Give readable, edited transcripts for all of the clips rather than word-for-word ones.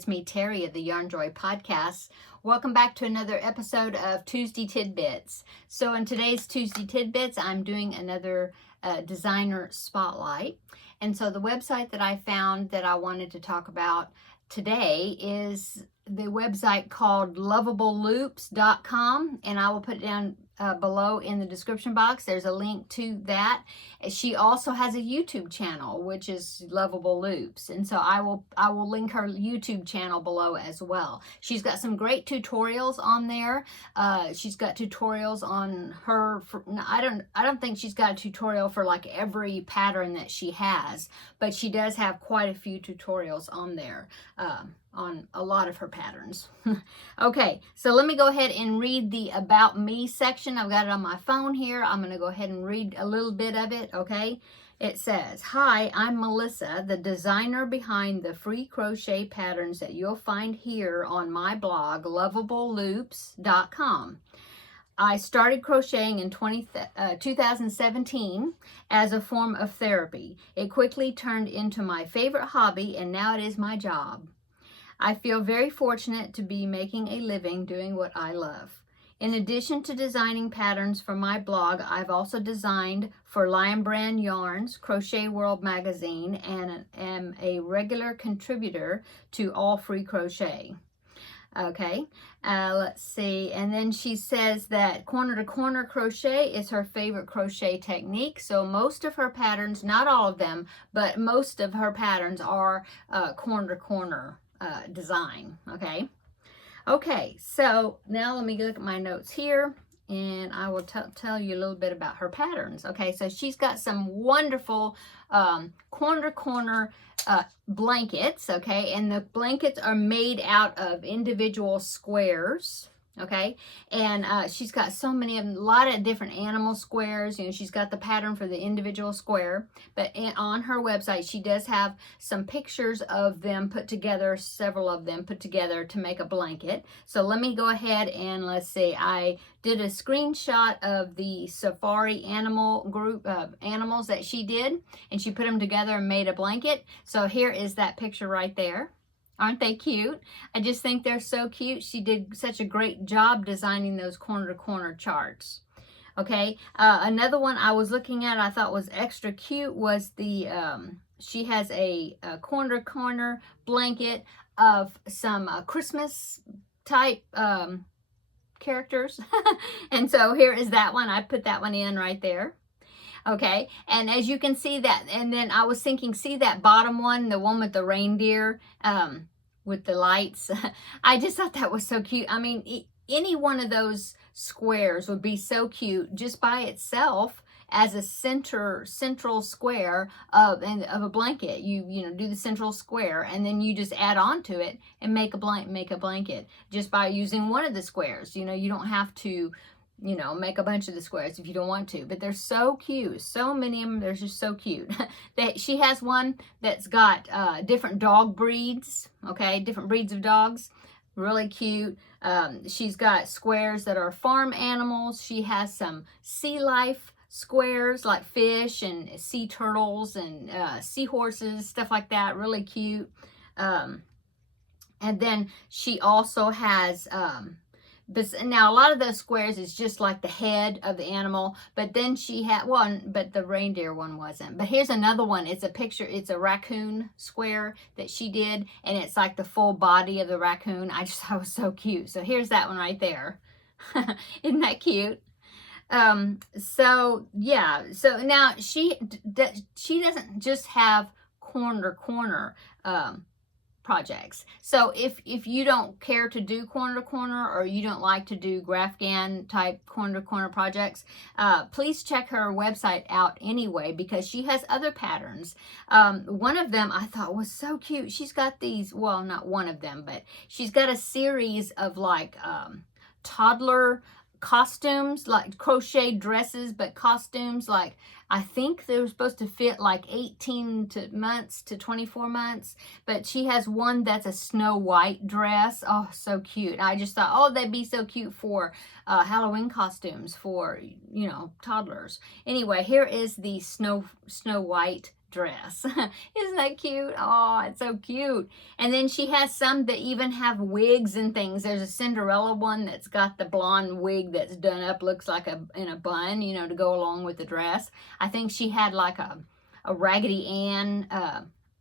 It's me, Terri of the Yarn Joy Podcast. Welcome back to another episode of Tuesday Tidbits. So in today's Tuesday Tidbits, I'm doing another designer spotlight. And so the website that I found that I wanted to talk about today is the website called lovableloops.com, and I will put it down below in the description box. There's a link to that. She also has a YouTube channel, which is Lovable Loops, and so I will link her YouTube channel below as well. She's got some great tutorials on there. She's got tutorials on her. I don't think she's got a tutorial for like every pattern that she has, but she does have quite a few tutorials on there. On a lot of her patterns. Okay, so let me go ahead and read the About Me section. I've got it on my phone here. I'm going to go ahead and read a little bit of it, okay? It says, "Hi, I'm Melissa, the designer behind the free crochet patterns that you'll find here on my blog, lovableloops.com. I started crocheting in 2017 as a form of therapy. It quickly turned into my favorite hobby, and now it is my job. I feel very fortunate to be making a living doing what I love. In addition to designing patterns for my blog, I've also designed for Lion Brand Yarns, Crochet World magazine, and am a regular contributor to All Free Crochet." Okay, let's see. And then she says that corner to corner crochet is her favorite crochet technique. So most of her patterns, not all of them, but most of her patterns are corner to corner design. Okay, so now let me look at my notes here, and I will tell you a little bit about her patterns. Okay, so she's got some wonderful corner to corner blankets, okay, and the blankets are made out of individual squares. Okay, and she's got so many of them, a lot of different animal squares. You know, she's got the pattern for the individual square, but on her website she does have some pictures of them put together, several of them put together to make a blanket. So let me go ahead and let's see. I did a screenshot of the safari animal group of animals that she did, and she put them together and made a blanket. So here is that picture right there. Aren't they cute? I just think they're so cute. She did such a great job designing those corner to corner charts. Okay, another one I was looking at I thought was extra cute was the, she has a corner to corner blanket of some Christmas type characters. And so here is that one. I put that one in right there. Okay, and as you can see that, and then I was thinking, see that bottom one, the one with the reindeer with the lights? I just thought that was so cute. I mean, any one of those squares would be so cute just by itself as a central square of a blanket. You know, do the central square, and then you just add on to it and make a blanket just by using one of the squares. You know, you don't have to, you know, make a bunch of the squares if you don't want to, but they're so cute. So many of them, they're just so cute. She has one that's got different dog breeds, okay, different breeds of dogs, really cute. She's got squares that are farm animals. She has some sea life squares like fish and sea turtles and seahorses, stuff like that, really cute. And then she also has now a lot of those squares is just like the head of the animal, but then she had one, but the reindeer one wasn't. But here's another one. It's a picture, it's a raccoon square that she did, and it's like the full body of the raccoon. I just thought it was so cute. So here's that one right there. Isn't that cute? So yeah, so now she doesn't just have corner to corner projects. So if you don't care to do corner to corner, or you don't like to do Grafgan type corner to corner projects, please check her website out anyway, because she has other patterns. One of them I thought was so cute. She's got these, well, not one of them, but she's got a series of like toddler costumes, like crochet dresses, but costumes, like I think they were supposed to fit like 18 months to 24 months, but she has one that's a Snow White dress. Oh, so cute. I just thought, oh, they'd be so cute for Halloween costumes for, you know, toddlers. Anyway, here is the Snow White dress. Isn't that cute? Oh, it's so cute. And then she has some that even have wigs and things. There's a Cinderella one that's got the blonde wig that's done up, looks like in a bun, you know, to go along with the dress. I think she had like a Raggedy Ann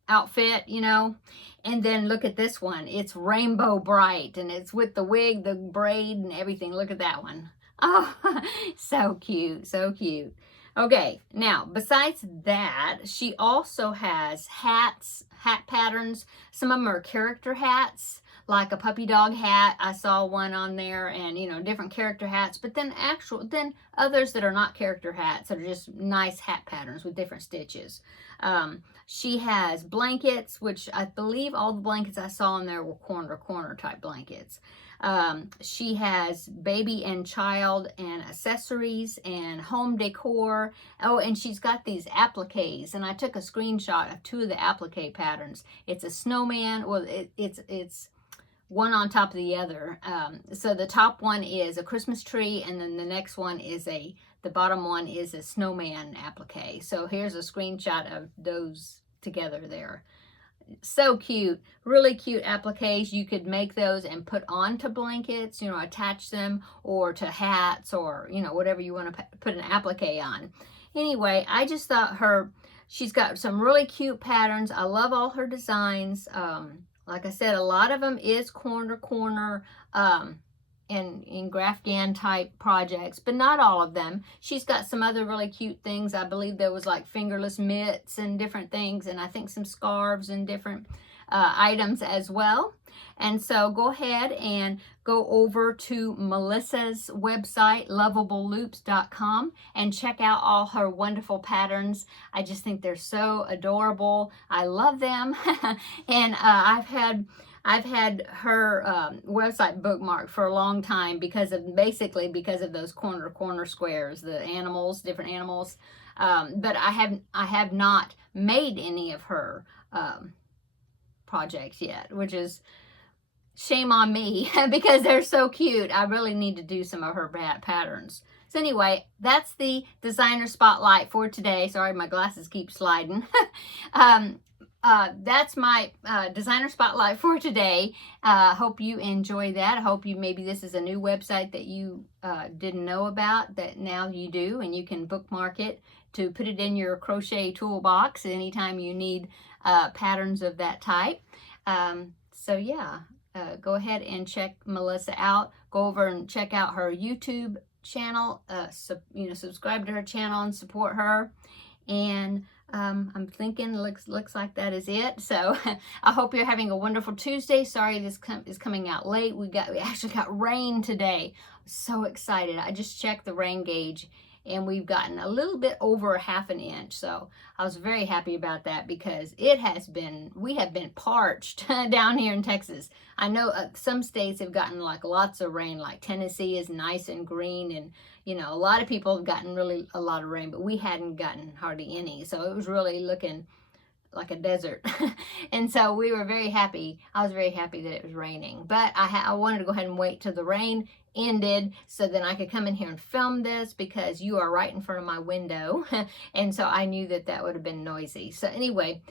outfit, you know. And then look at this one. It's rainbow bright, and it's with the wig, the braid, and everything. Look at that one. Oh, so cute, so cute. Okay, now, besides that, she also has hats, hat patterns. Some of them are character hats, like a puppy dog hat. I saw one on there, and, you know, different character hats. But then then others that are not character hats are just nice hat patterns with different stitches. She has blankets, which I believe all the blankets I saw in there were corner type blankets. She has baby and child and accessories and home decor. Oh, and she's got these appliques, and I took a screenshot of 2 of the applique patterns. It's a snowman. Well, it's one on top of the other. So the top one is a Christmas tree, and then the next one is the bottom one is a snowman applique. So here's a screenshot of those together there. So cute, really cute appliques. You could make those and put onto blankets, you know, attach them, or to hats, or, you know, whatever you want to put an applique on. Anyway, I just thought she's got some really cute patterns. I love all her designs. Like I said, a lot of them is corner in Grafghan type projects, but not all of them. She's got some other really cute things. I believe there was like fingerless mitts and different things, and I think some scarves and different items as well. And so go ahead and go over to Melissa's website, lovableloops.com, and check out all her wonderful patterns. I just think they're so adorable. I love them. And I've had her website bookmarked for a long time because of those corner squares, the animals, different animals. But I have not made any of her projects yet, which is shame on me because they're so cute. I really need to do some of her patterns. So anyway, that's the designer spotlight for today. Sorry, my glasses keep sliding. That's my designer spotlight for today. Hope you enjoy that. I hope maybe this is a new website that you didn't know about, that now you do, and you can bookmark it to put it in your crochet toolbox anytime you need patterns of that type. So yeah, go ahead and check Melissa out. Go over and check out her YouTube channel. Subscribe to her channel and support her. And I'm thinking looks like that is it. So I hope you're having a wonderful Tuesday. Sorry this is coming out late. We actually got rain today. So excited. I just checked the rain gauge, and we've gotten a little bit over ½ inch. So I was very happy about that because we have been parched down here in Texas. I know some states have gotten like lots of rain, like Tennessee is nice and green, and you know, a lot of people have gotten really a lot of rain, but we hadn't gotten hardly any. So it was really looking like a desert. And so we were very happy. I was very happy that it was raining, but I wanted to go ahead and wait till the rain ended so then I could come in here and film this because you are right in front of my window. And so I knew that would have been noisy. So anyway,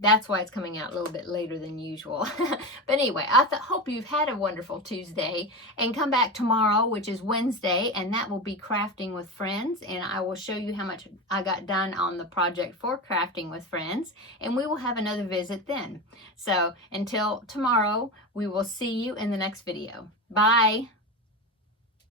that's why it's coming out a little bit later than usual. But anyway, I hope you've had a wonderful Tuesday, and come back tomorrow, which is Wednesday, and that will be Crafting with Friends, and I will show you how much I got done on the project for Crafting with Friends, and we will have another visit then. So until tomorrow, we will see you in the next video. Bye.